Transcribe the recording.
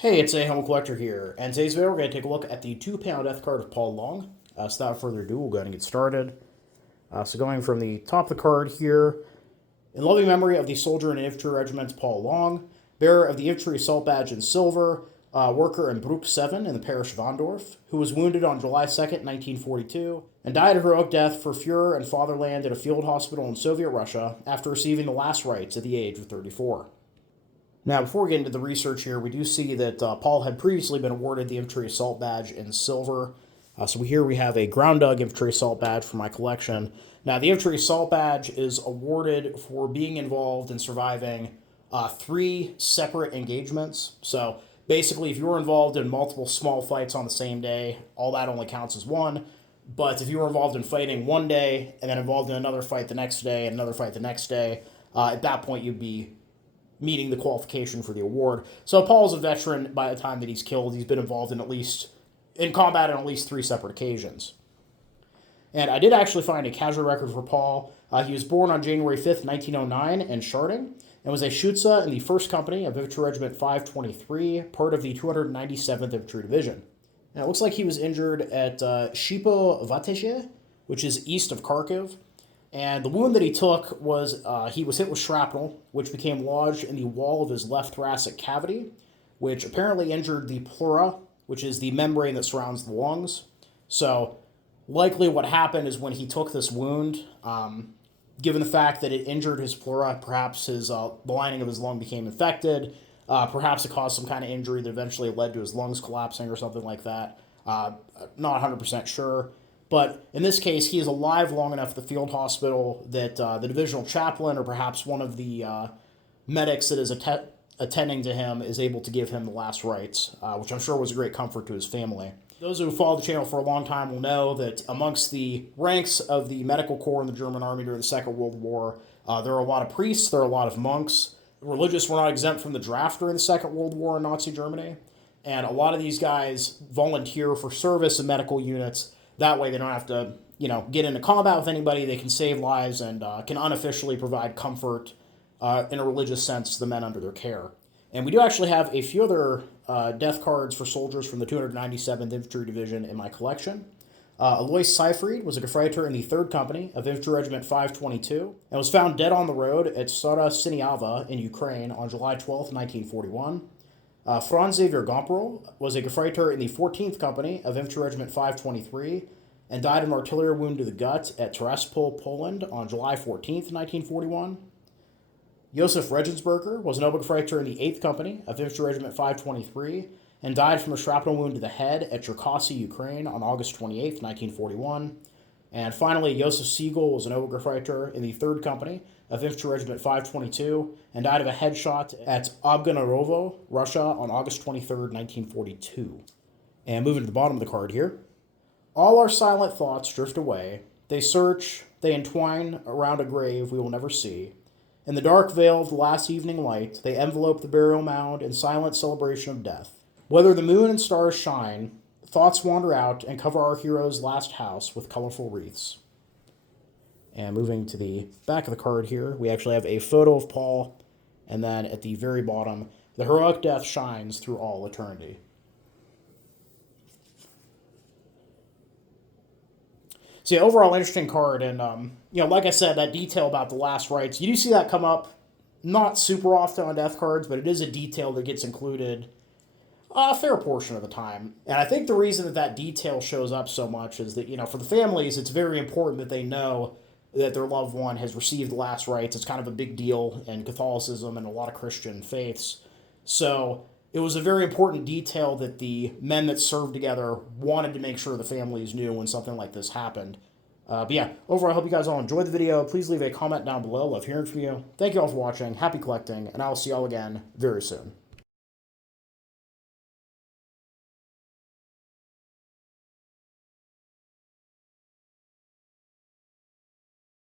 Hey, it's a Helmet Collector here, and today's video we're going to take a look at the 2-panel death card of Paul Long. So without further ado, we'll go ahead and get started. So going from the top of the card here, in loving memory of the soldier in Infantry Regiment Paul Long, bearer of the Infantry Assault Badge in Silver, worker in Brook 7 in the parish of Ondorf, who was wounded on July 2nd, 1942, and died a heroic death for Fuhrer and fatherland at a field hospital in Soviet Russia after receiving the last rites at the age of 34. Now, before we get into the research here, we do see that Paul had previously been awarded the Infantry Assault Badge in Silver. So here we have a Ground Dug Infantry Assault Badge for my collection. Now, the Infantry Assault Badge is awarded for being involved in surviving 3 separate engagements. So basically, if you were involved in multiple small fights on the same day, all that only counts as 1. But if you were involved in fighting one day and then involved in another fight the next day and another fight the next day, at that point you'd be meeting the qualification for the award. So Paul's a veteran by the time that he's killed. He's been involved in combat on at least 3 separate occasions. And I did actually find a casualty record for Paul. He was born on January 5th, 1909 in Scharding, and was a Schutze in the 1st Company of Infantry Regiment 523, part of the 297th Infantry Division. Now it looks like he was injured at Schipowatije, which is east of Kharkiv. And the wound that he took was he was hit with shrapnel, which became lodged in the wall of his left thoracic cavity, which apparently injured the pleura, which is the membrane that surrounds the lungs. So likely what happened is when he took this wound, given the fact that it injured his pleura, perhaps the lining of his lung became infected. Perhaps it caused some kind of injury that eventually led to his lungs collapsing or something like that. Not 100% sure. But in this case, he is alive long enough at the field hospital that the divisional chaplain or perhaps one of the medics that is attending to him is able to give him the last rites, which I'm sure was a great comfort to his family. Those who have followed the channel for a long time will know that amongst the ranks of the medical corps in the German army during the Second World War, there are a lot of priests, there are a lot of monks. The religious were not exempt from the draft during the Second World War in Nazi Germany, and a lot of these guys volunteer for service in medical units. That way they don't have to, get into combat with anybody. They can save lives and can unofficially provide comfort in a religious sense to the men under their care. And we do actually have a few other death cards for soldiers from the 297th Infantry Division in my collection. Alois Seyfried was a Gefreiter in the 3rd Company of Infantry Regiment 522 and was found dead on the road at Starosiniava in Ukraine on July 12, 1941. Franz Xavier Gomperl was a Gefreiter in the 14th Company of Infantry Regiment 523 and died of an artillery wound to the gut at Tiraspol, Poland on July 14, 1941. Josef Regensberger was an Obergefreiter in the 8th Company of Infantry Regiment 523 and died from a shrapnel wound to the head at Cherkasy, Ukraine on August 28, 1941. And finally, Josef Siegel was an Obergefreiter in the 3rd Company of Infantry Regiment 522 and died of a headshot at Obgonarovo, Russia on August 23, 1942. And moving to the bottom of the card here. All our silent thoughts drift away. They search, they entwine around a grave we will never see. In the dark veil of the last evening light, they envelope the burial mound in silent celebration of death. Whether the moon and stars shine, thoughts wander out and cover our hero's last house with colorful wreaths. And moving to the back of the card here, we actually have a photo of Paul, and then at the very bottom, the heroic death shines through all eternity. So yeah, overall interesting card, and like I said, that detail about the last rites, you do see that come up not super often on death cards, but it is a detail that gets included a fair portion of the time. And I think the reason that detail shows up so much is that, for the families, it's very important that they know that their loved one has received the last rites. It's kind of a big deal in Catholicism and a lot of Christian faiths. So it was a very important detail that the men that served together wanted to make sure the families knew when something like this happened. But yeah, overall, I hope you guys all enjoyed the video. Please leave a comment down below. Love hearing from you. Thank you all for watching. Happy collecting, and I will see you all again very soon.